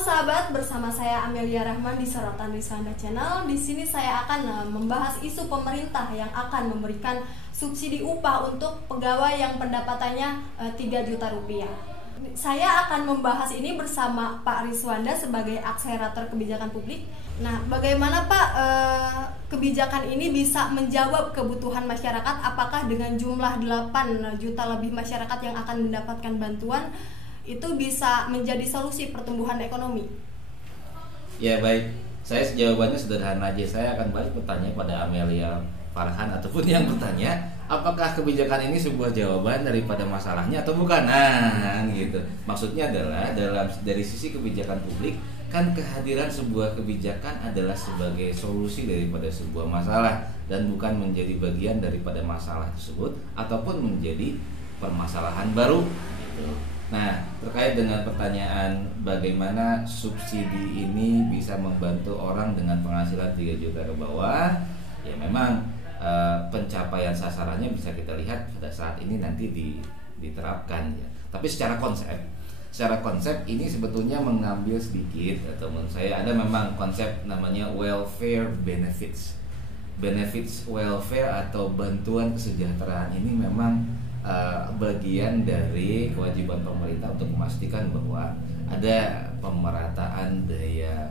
sahabat, bersama saya Amelia Rahman di Sorotan Rizwanda Channel. Di sini saya akan membahas isu pemerintah yang akan memberikan subsidi upah untuk pegawai yang pendapatannya 3 juta rupiah. Saya akan membahas ini bersama Pak Rizwanda sebagai akselerator kebijakan publik. Nah, bagaimana Pak kebijakan ini bisa menjawab kebutuhan masyarakat? Apakah dengan jumlah 8 juta lebih masyarakat yang akan mendapatkan bantuan itu bisa menjadi solusi pertumbuhan ekonomi? Ya baik, saya jawabannya sederhana aja. Saya akan balik bertanya pada Amelia Farhan ataupun yang bertanya, apakah kebijakan ini sebuah jawaban daripada masalahnya atau bukan? Nah, gitu. Maksudnya adalah dari sisi kebijakan publik, kan kehadiran sebuah kebijakan adalah sebagai solusi daripada sebuah masalah dan bukan menjadi bagian daripada masalah tersebut ataupun menjadi permasalahan baru gitu. Nah, terkait dengan pertanyaan bagaimana subsidi ini bisa membantu orang dengan penghasilan 3 juta ke bawah, ya memang pencapaian sasarannya bisa kita lihat pada saat ini nanti diterapkan ya. Tapi secara konsep ini sebetulnya mengambil sedikit, atau menurut saya ada memang konsep namanya welfare benefits. Benefits welfare atau bantuan kesejahteraan ini memang bagian dari kewajiban pemerintah untuk memastikan bahwa ada pemerataan daya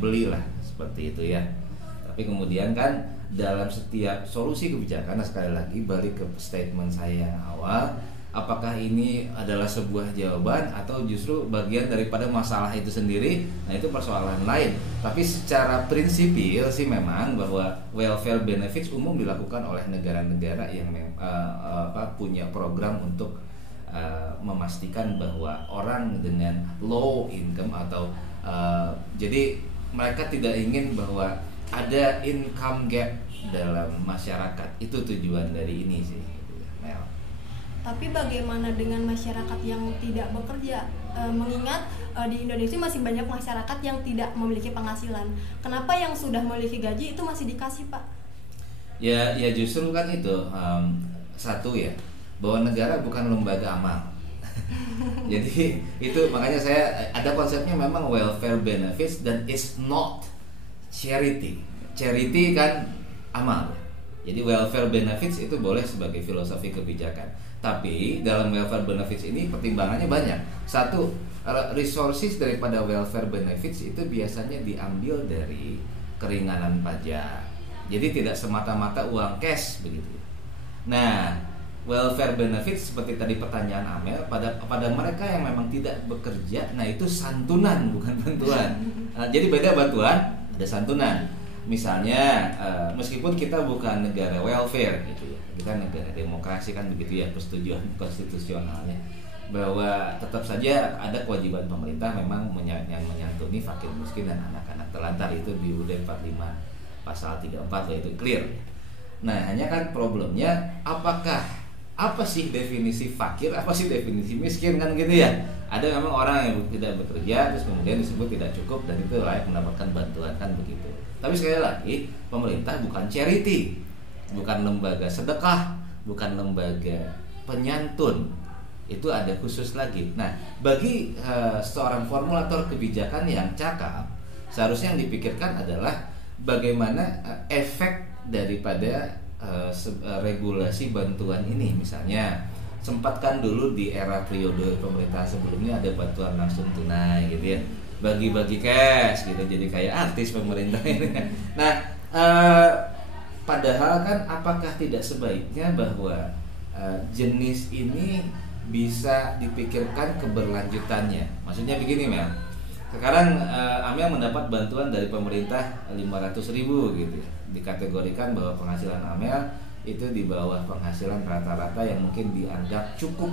beli lah, seperti itu ya. Tapi kemudian kan dalam setiap solusi kebijakan, nah sekali lagi balik ke statement saya yang awal, apakah ini adalah sebuah jawaban atau justru bagian daripada masalah itu sendiri? Nah, itu persoalan lain. Tapi secara prinsipil sih memang bahwa welfare benefits umum dilakukan oleh negara-negara yang punya program untuk memastikan bahwa orang dengan low income atau jadi mereka tidak ingin bahwa ada income gap dalam masyarakat. Itu tujuan dari ini sih, Mel. Tapi bagaimana dengan masyarakat yang tidak bekerja? Mengingat di Indonesia masih banyak masyarakat yang tidak memiliki penghasilan. Kenapa yang sudah memiliki gaji itu masih dikasih, Pak? Ya justru kan itu satu ya, bahwa negara bukan lembaga amal. Jadi itu makanya saya ada konsepnya memang welfare benefits dan is not charity. Charity kan amal. Jadi welfare benefits itu boleh sebagai filosofi kebijakan. Tapi dalam welfare benefits ini pertimbangannya banyak. Satu, resources daripada welfare benefits itu biasanya diambil dari keringanan pajak. Jadi tidak semata-mata uang cash begitu. Nah, welfare benefits seperti tadi pertanyaan Amel, pada mereka yang memang tidak bekerja, nah itu santunan bukan bantuan. Jadi beda bantuan, ada santunan. Misalnya meskipun kita bukan negara welfare gitu ya, kita negara demokrasi kan begitu ya, persetujuan konstitusionalnya bahwa tetap saja ada kewajiban pemerintah memang yang menyantuni fakir miskin dan anak-anak terlantar, itu di UUD 45 pasal 34 yaitu clear. Nah, hanya kan problemnya apa sih definisi fakir, apa sih definisi miskin kan gitu ya. Ada memang orang yang tidak bekerja terus kemudian disebut tidak cukup dan itu layak mendapatkan bantuan kan begitu. Tapi sekali lagi, pemerintah bukan charity, bukan lembaga sedekah, bukan lembaga penyantun. Itu ada khusus lagi. Nah, bagi seorang formulator kebijakan yang cakap, seharusnya yang dipikirkan adalah bagaimana efek daripada regulasi bantuan ini. Misalnya, sempatkan dulu di era periode pemerintahan sebelumnya ada bantuan langsung tunai gitu ya, bagi-bagi cash gitu, jadi kayak artis pemerintah ini. Nah, padahal kan apakah tidak sebaiknya bahwa jenis ini bisa dipikirkan keberlanjutannya? Maksudnya begini Mel, sekarang Amel mendapat bantuan dari pemerintah 500.000 gitu ya, dikategorikan bahwa penghasilan Amel itu di bawah penghasilan rata-rata yang mungkin dianggap cukup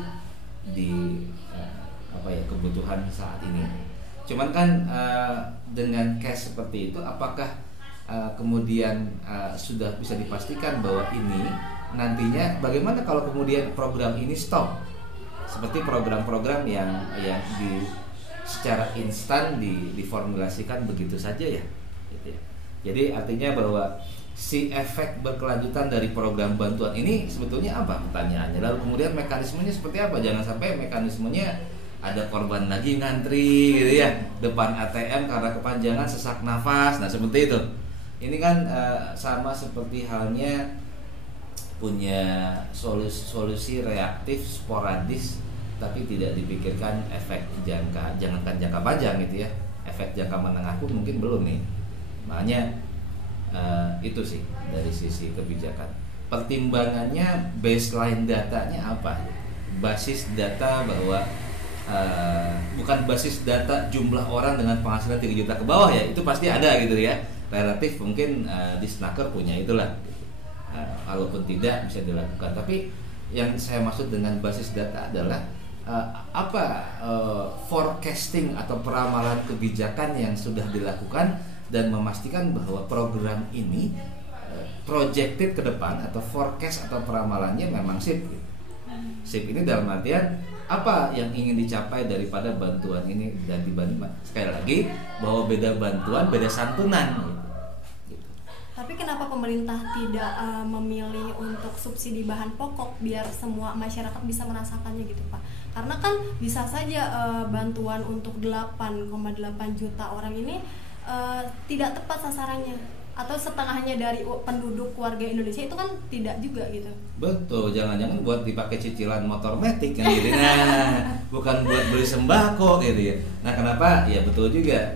di kebutuhan saat ini. Cuman kan dengan cash seperti itu, apakah kemudian sudah bisa dipastikan bahwa ini nantinya bagaimana kalau kemudian program ini stop? Seperti program-program yang secara instan diformulasikan begitu saja ya. Gitu ya. Jadi artinya bahwa si efek berkelanjutan dari program bantuan ini sebetulnya apa pertanyaannya? Lalu kemudian mekanismenya seperti apa? Jangan sampai mekanismenya ada korban lagi ngantri gitu ya depan ATM karena kepanjangan sesak nafas. Nah seperti itu. Ini kan sama seperti halnya punya solusi reaktif sporadis, tapi tidak dipikirkan efek jangankan jangka panjang gitu ya, efek jangka menengah pun mungkin belum nih. Makanya itu sih dari sisi kebijakan. Pertimbangannya baseline datanya apa? Basis data bahwa bukan basis data jumlah orang dengan penghasilan 3 juta ke bawah ya, itu pasti ada gitu ya. Relatif mungkin di Snaker punya itulah. Kalaupun tidak bisa dilakukan. Tapi yang saya maksud dengan basis data adalah forecasting atau peramalan kebijakan yang sudah dilakukan dan memastikan bahwa program ini projected ke depan atau forecast atau peramalannya memang sip. Sip ini dalam artian apa yang ingin dicapai daripada bantuan ini, dan dibanding sekali lagi bahwa beda bantuan beda santunan. Tapi kenapa pemerintah tidak memilih untuk subsidi bahan pokok biar semua masyarakat bisa merasakannya gitu Pak? Karena kan bisa saja bantuan untuk 8,8 juta orang ini tidak tepat sasarannya, atau setengahnya dari penduduk warga Indonesia itu kan tidak juga gitu. Betul, jangan-jangan buat dipakai cicilan motor metik kan gitu. Nah, bukan buat beli sembako gitu ya. Nah, kenapa? Ya betul juga.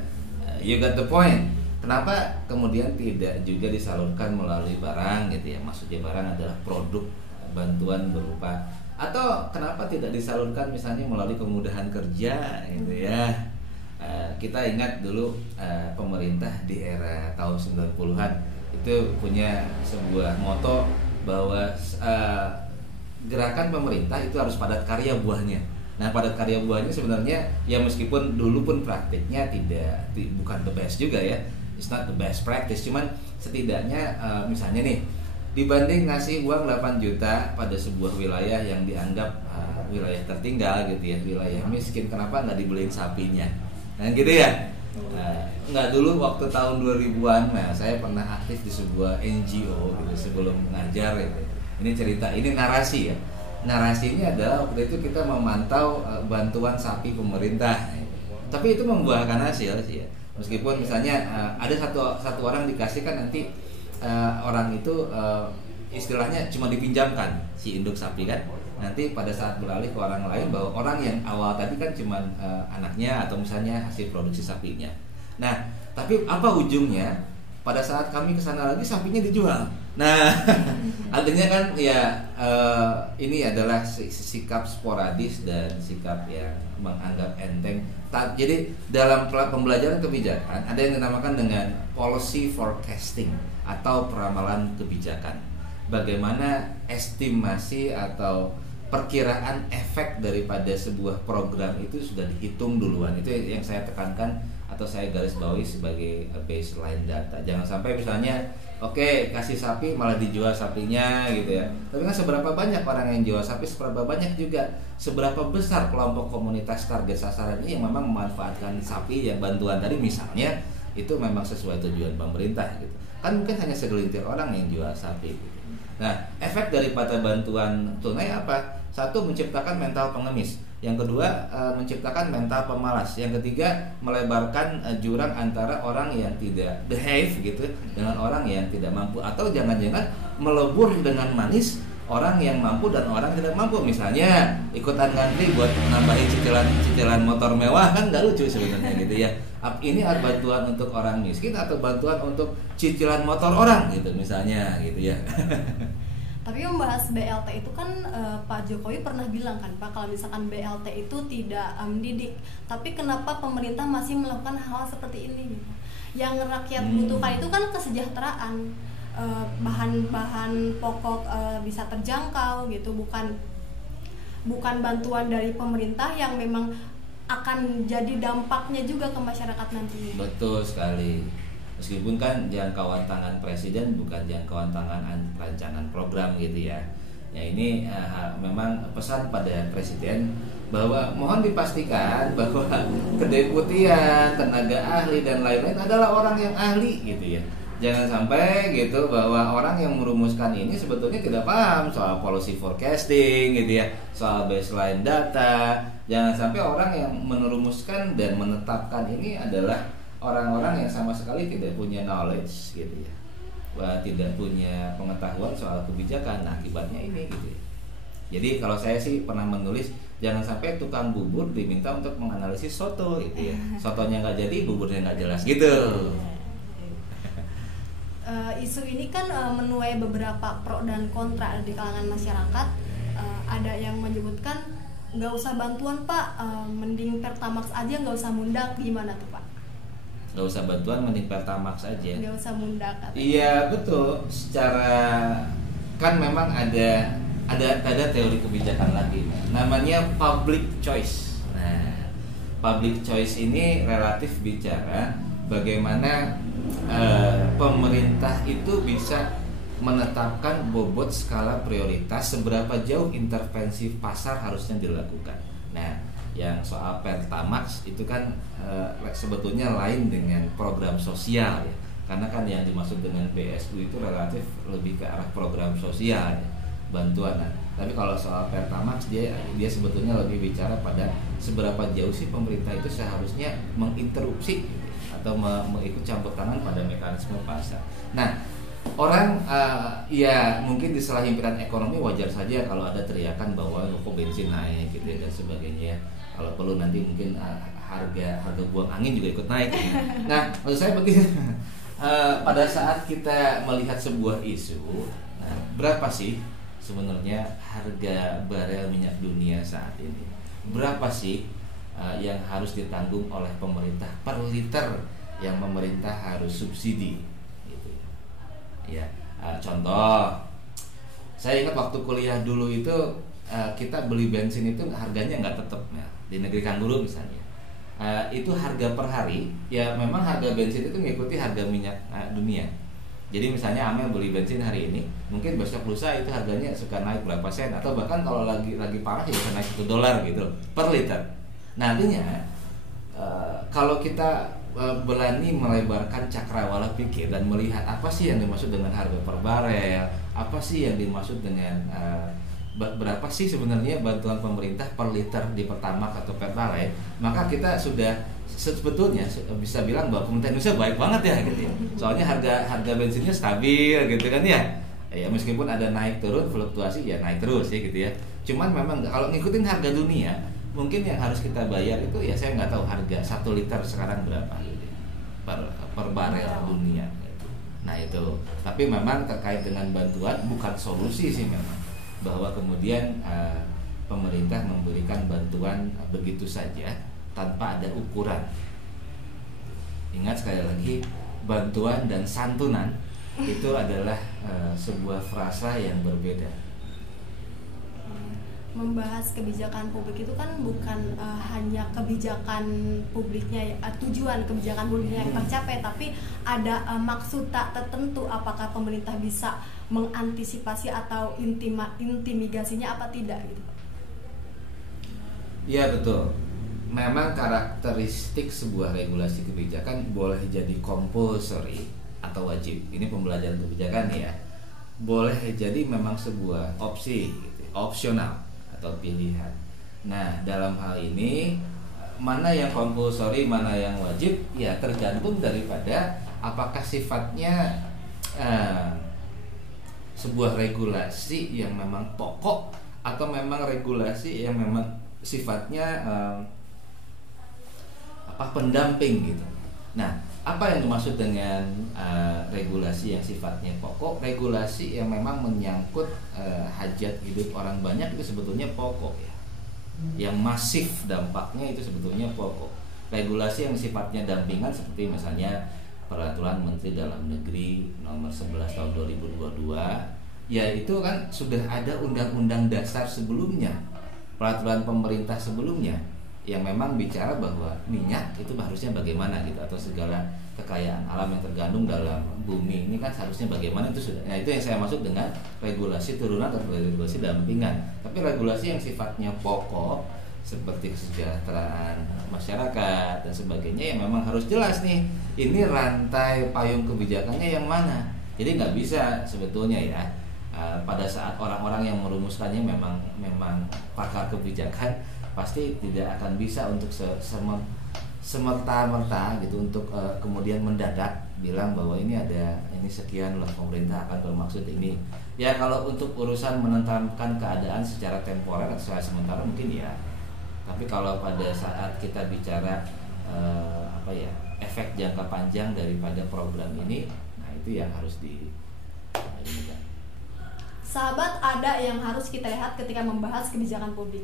You got the point. Kenapa kemudian tidak juga disalurkan melalui barang gitu ya? Maksudnya barang adalah produk bantuan berupa, atau kenapa tidak disalurkan misalnya melalui kemudahan kerja gitu ya? Kita ingat dulu pemerintah di era tahun 90-an itu punya sebuah moto bahwa gerakan pemerintah itu harus padat karya buahnya. Nah, padat karya buahnya sebenarnya ya meskipun dulu pun praktiknya bukan the best juga ya. It's not the best practice, cuman setidaknya misalnya nih dibanding ngasih uang 8 juta pada sebuah wilayah yang dianggap wilayah tertinggal gitu ya, wilayah miskin, kenapa nggak dibeliin sapinya? Nah gitu ya. Nggak dulu waktu tahun 2000-an, nah saya pernah aktif di sebuah NGO gitu sebelum ngajar gitu. Ini cerita, ini narasi ya. Narasinya adalah waktu itu kita memantau bantuan sapi pemerintah. Tapi itu membuahkan hasil sih ya. Meskipun misalnya ada satu orang dikasih kan nanti orang itu istilahnya cuma dipinjamkan si induk sapi kan, nanti pada saat beralih ke orang lain bahwa orang yang awal tadi kan cuma anaknya atau misalnya hasil produksi sapinya. Nah, tapi apa ujungnya? Pada saat kami kesana lagi sapinya dijual. Nah, artinya kan ya ini adalah sikap sporadis dan sikap yang menganggap enteng. Jadi dalam pembelajaran kebijakan ada yang dinamakan dengan policy forecasting atau peramalan kebijakan. Bagaimana estimasi atau perkiraan efek daripada sebuah program itu sudah dihitung duluan. Itu yang saya tekankan atau saya garis bawahi sebagai baseline data. Jangan sampai misalnya kasih sapi malah dijual sapinya gitu ya. Tapi kan seberapa banyak orang yang jual sapi, seberapa banyak juga seberapa besar kelompok komunitas target sasaran ini yang memang memanfaatkan sapi yang bantuan tadi misalnya itu memang sesuai tujuan pemerintah gitu. Kan mungkin hanya segelintir orang yang jual sapi gitu. Nah, efek daripada bantuan tunai apa? Satu, menciptakan mental pengemis. Yang kedua, menciptakan mental pemalas. Yang ketiga, melebarkan jurang antara orang yang tidak behave gitu dengan orang yang tidak mampu. Atau jangan-jangan melebur dengan manis orang yang mampu dan orang tidak mampu. Misalnya ikutan ngantri buat nambahin cicilan motor mewah, kan nggak lucu sebenarnya gitu ya. Ini bantuan untuk orang miskin atau bantuan untuk cicilan motor orang gitu misalnya gitu ya. Tapi membahas BLT itu kan Pak Jokowi pernah bilang kan Pak, kalau misalkan BLT itu tidak mendidik. Tapi kenapa pemerintah masih melakukan hal seperti ini gitu? Yang rakyat butuhkan itu kan kesejahteraan, bahan-bahan pokok bisa terjangkau gitu, bukan bantuan dari pemerintah yang memang akan jadi dampaknya juga ke masyarakat nanti. Betul sekali. Meskipun kan jangkauan tangan presiden bukan jangkauan tangan rancangan program gitu ya. Ya ini memang pesan pada presiden bahwa mohon dipastikan bahwa kedeputian, tenaga ahli dan lain-lain adalah orang yang ahli gitu ya. Jangan sampai gitu bahwa orang yang merumuskan ini sebetulnya tidak paham soal policy forecasting gitu ya, soal baseline data. Jangan sampai orang yang merumuskan dan menetapkan ini adalah orang-orang yang sama sekali tidak punya knowledge gitu ya, tidak punya pengetahuan soal kebijakan. Nah, akibatnya ini gitu ya. Jadi kalau saya sih pernah menulis, jangan sampai tukang bubur diminta untuk menganalisis soto gitu ya. Sotonya nggak jadi, buburnya nggak jelas gitu. Isu ini kan menuai beberapa pro dan kontra di kalangan masyarakat. Ada yang menyebutkan nggak usah bantuan Pak, mending Pertamax aja, nggak usah mundak. Gimana tuh Pak? Nggak usah bantuan, mending Pertamax aja. Nggak usah mundak. Iya betul. Secara kan memang ada teori kebijakan lagi, namanya public choice. Nah, public choice ini relatif bicara bagaimana pemerintah itu bisa menetapkan bobot skala prioritas, seberapa jauh intervensi pasar harusnya dilakukan. Nah, yang soal Pertamax itu kan sebetulnya lain dengan program sosial ya, karena kan yang dimaksud dengan BSU itu relatif lebih ke arah program sosial ya, bantuan. Nah, tapi kalau soal Pertamax dia sebetulnya lebih bicara pada seberapa jauh sih pemerintah itu seharusnya menginterupsi atau mengikut campur tangan pada mekanisme pasar. Nah, orang ya mungkin di setelah himpitan ekonomi wajar saja kalau ada teriakan bahwa kok bensin naik gitu ya, dan sebagainya. Kalau perlu nanti mungkin harga buang angin juga ikut naik. Gitu. Nah, maksud saya begini, pada saat kita melihat sebuah isu, berapa sih sebenarnya harga barel minyak dunia saat ini? Berapa sih yang harus ditanggung oleh pemerintah per liter yang pemerintah harus subsidi gitu ya. Contoh, saya ingat waktu kuliah dulu itu kita beli bensin itu harganya nggak tetap ya. Di negeri Kangguru misalnya itu harga per hari ya, memang harga bensin itu mengikuti harga minyak dunia. Jadi misalnya Amel beli bensin hari ini, mungkin besok lusa itu harganya suka naik berapa sen, atau bahkan kalau lagi parah ya bisa naik $1 gitu per liter. Nantinya kalau kita berani melebarkan cakrawala pikir dan melihat apa sih yang dimaksud dengan harga per barel, apa sih yang dimaksud dengan berapa sih sebenarnya bantuan pemerintah per liter di Pertamax atau Pertalite, maka kita sudah sebetulnya bisa bilang bahwa pemerintah Indonesia baik banget ya gitu ya. Soalnya harga bensinnya stabil gitu kan ya. Ya meskipun ada naik turun fluktuasi ya naik terus ya gitu ya. Cuman memang kalau ngikutin harga dunia, mungkin yang harus kita bayar itu ya saya nggak tahu harga 1 liter sekarang berapa gitu ya, per barel dunia gitu. Nah itu, tapi memang terkait dengan bantuan bukan solusi sih memang, bahwa kemudian pemerintah memberikan bantuan begitu saja tanpa ada ukuran. Ingat sekali lagi, bantuan dan santunan itu adalah sebuah frasa yang berbeda. Membahas kebijakan publik itu kan bukan hanya kebijakan publiknya, tujuan kebijakan publiknya yang tercapai, tapi ada maksud tak tertentu, apakah pemerintah bisa mengantisipasi atau intimidasinya apa tidak gitu. Iya betul. Memang karakteristik sebuah regulasi kebijakan boleh jadi compulsory atau wajib. Ini pembelajaran kebijakan ya. Boleh jadi memang sebuah opsi, gitu, opsional atau pilihan. Nah, dalam hal ini mana yang compulsory, mana yang wajib, ya tergantung daripada apakah sifatnya sebuah regulasi yang memang pokok atau memang regulasi yang memang sifatnya pendamping gitu. Nah, apa yang dimaksud dengan regulasi yang sifatnya pokok? Regulasi yang memang menyangkut hajat hidup orang banyak itu sebetulnya pokok ya. Yang masif dampaknya itu sebetulnya pokok. Regulasi yang sifatnya dampingan seperti misalnya Peraturan Menteri Dalam Negeri nomor 11 tahun 2022, ya itu kan sudah ada undang-undang dasar sebelumnya, peraturan pemerintah sebelumnya yang memang bicara bahwa minyak itu harusnya bagaimana gitu, atau segala kekayaan alam yang tergandung dalam bumi ini kan seharusnya bagaimana, itu sudah. Nah, itu yang saya maksud dengan regulasi turunan atau regulasi dampingan. Tapi regulasi yang sifatnya pokok seperti kesejahteraan masyarakat dan sebagainya, yang memang harus jelas nih, ini rantai payung kebijakannya yang mana. Jadi nggak bisa sebetulnya ya, pada saat orang-orang yang merumuskannya memang pakar kebijakan, pasti tidak akan bisa untuk semerta-merta gitu untuk kemudian mendadak bilang bahwa ini sekian loh, pemerintah akan bermaksud ini. Ya kalau untuk urusan menentukan keadaan secara temporer atau secara sementara mungkin ya. Tapi kalau pada saat kita bicara efek jangka panjang daripada program ini, nah itu yang harus ini. Sahabat, ada yang harus kita lihat ketika membahas kebijakan publik.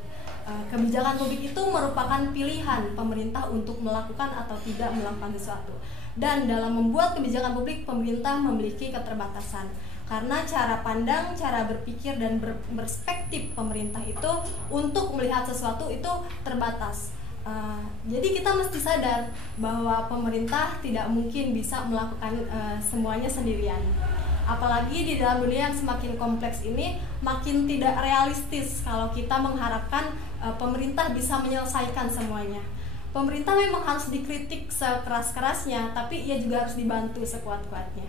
Kebijakan publik itu merupakan pilihan pemerintah untuk melakukan atau tidak melakukan sesuatu. Dan dalam membuat kebijakan publik, pemerintah memiliki keterbatasan. Karena cara pandang, cara berpikir, dan perspektif pemerintah itu untuk melihat sesuatu itu terbatas. Jadi kita mesti sadar bahwa pemerintah tidak mungkin bisa melakukan semuanya sendirian. Apalagi di dalam dunia yang semakin kompleks ini, makin tidak realistis kalau kita mengharapkan pemerintah bisa menyelesaikan semuanya. Pemerintah memang harus dikritik sekeras-kerasnya, tapi ia juga harus dibantu sekuat-kuatnya.